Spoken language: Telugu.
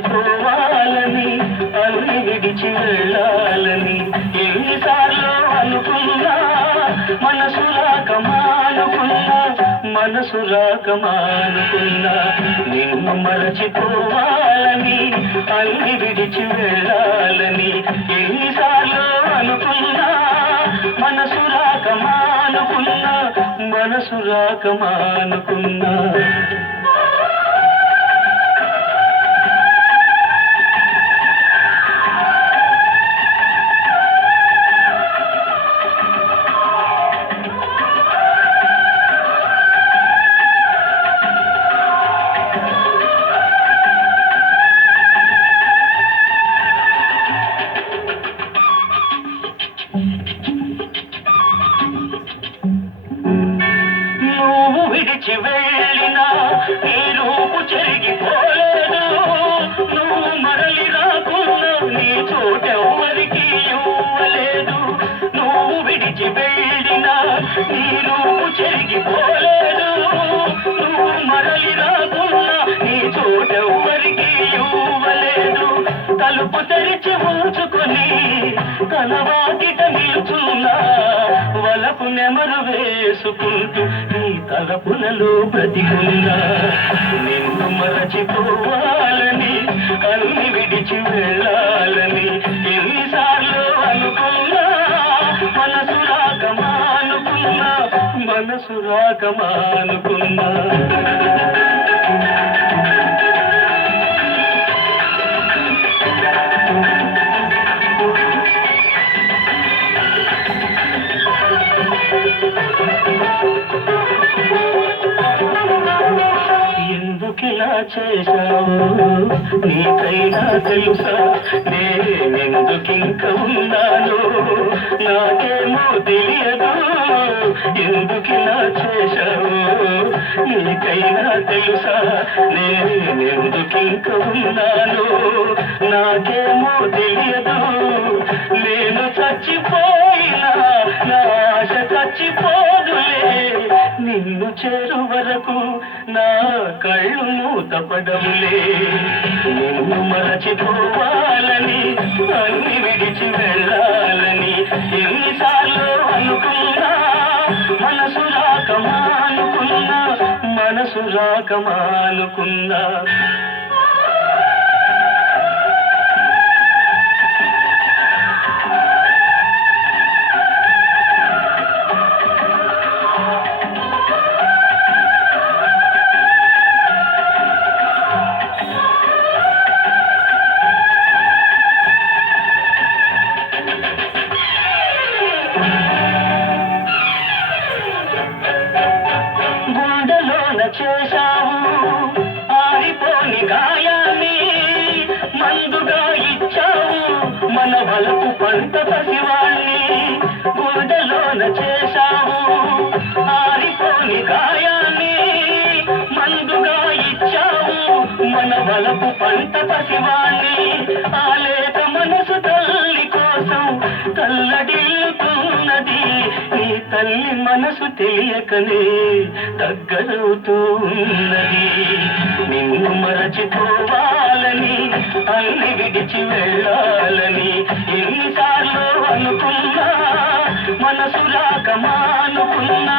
మరచిపోవాలని అన్ని విడిచి వెళ్ళాలని ఎన్నిసార్లు అనుకున్నా మనసు రాక మానుకున్నా నిన్ను మరచిపోవాలని అన్ని విడిచి వెళ్ళాలని ఎన్నిసార్లు అనుకున్నా మనసు రాక మానుకున్నా నువ్వు విడిచి వెళ్ళినా నీ రూపు చెరిగిపోలేదు నువ్వు మరలి రాకున్నా నీ చోటెవ్వరికి ఇవ్వలేదు నువ్వు విడిచి వెళ్ళినా నీ రూపు చెరిగిపోలేదు నువ్వు మరలి రాకున్నా నీ చోటెవ్వరికి ఇవ్వలేదు తలుపు తెరిచి ఉంచుకొని తలవాకిట నిలుచున్నా వలపు నెమరు వేసుకుంటూ నీ తలపులలో బ్రతికున్నా నిన్ను మరచిపోవాలని అన్ని విడిచి వెళ్ళాలని ఎన్నిసార్లు అనుకున్నా మనసు రాక మానుకున్నా ఎందుకిలా చేశావు నీకైనా తెలుసా నేనెందుకింక ఉన్నాను నాకేమో తెలియదు ఎందుకిలా చేశావు నీకైనా తెలుసా నేనెందుకింక ఉన్నాను నాకేమో తెలియదు నేను చచ్చిపోయినా నా ఆశ చచ్చిపోదులే నిన్ను చేరు వరకు నా కళ్ళు మూతపడములే నిన్ను మరచిపోవాలని అన్ని విడిచి వెళ్ళాలని ఎన్నిసార్లు అనుకున్నా మనసు రాక మానుకున్నా చేశావు ఆరిపోని గాయాన్ని మందుగా ఇచ్చావు మన వలపు పంట పసివాణ్ణి గుండెలోన చేశావు ఆరిపోని గాయాన్ని మందుగా ఇచ్చావు మన వలపు పంట పసివాణ్ణి ఆ లేత మనసు తల్లి కోసం తల్లడిల్లుతున్నది నీ తల్లి మనసు తెలియకనే దగ్గరవుతూ ఉన్నది నిన్ను మరచిపోవాలని అన్ని విడిచి వెళ్ళాలని ఎన్నిసార్లు అనుకున్నా మనసు రాక మానుకున్నా